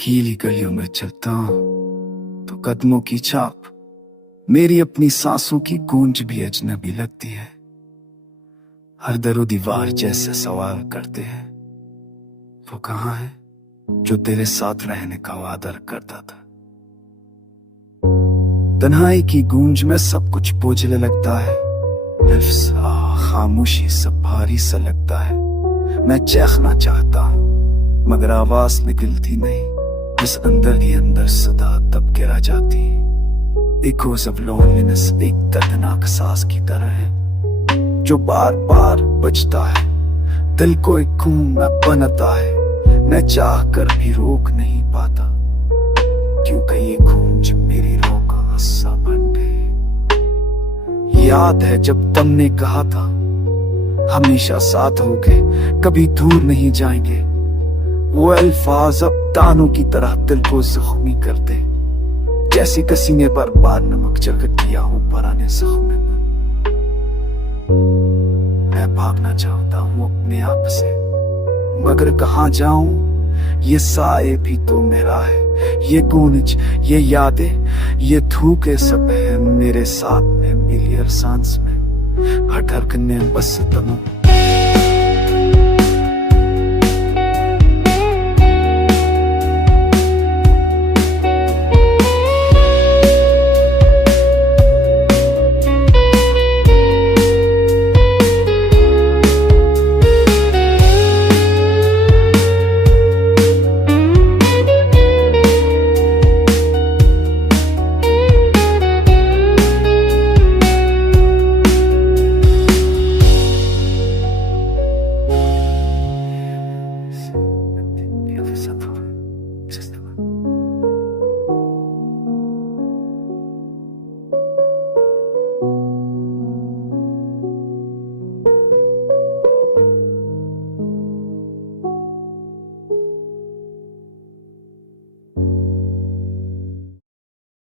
गीली गलियों में चलता हूं तो कदमों की छाप मेरी अपनी सांसों की गूंज भी अजनबी लगती है। हर दरो दीवार जैसे सवाल करते हैं, वो कहाँ है जो तेरे साथ रहने का वादा करता था। तन्हाई की गूंज में सब कुछ बोझिल लगता है, लफ्ज़ खामोशी सब भारी सा लगता है। मैं चीखना चाहता हूँ मगर आवाज निकलती नहीं, इस अंदर ही अंदर सदा तब गिरा जाती है। Echoes of loneliness एक दर्दनाक सांस की तरह है जो बार बार बजता है। दिल को एक खून में बनता है, मैं चाह कर भी रोक नहीं पाता, क्योंकि ये गूंज मेरी रोक का हिस्सा बन गई। याद है जब तुमने कहा था हमेशा साथ होगे, कभी दूर नहीं जाएंगे। वो अल्फाज अब तानों की तरह दिल को जख्मी करते, जैसे किसी ने बर्बाद नमक जगत दिया हो पुराने जख्म में। मैं भागना चाहता हूँ अपने आप से, मगर कहाँ जाऊं? ये साए भी तो मेरा है, ये गूंज, ये यादें, ये धूके सब है मेरे साथ में, मिली हर सांस में, हर धड़कन में बस तुम।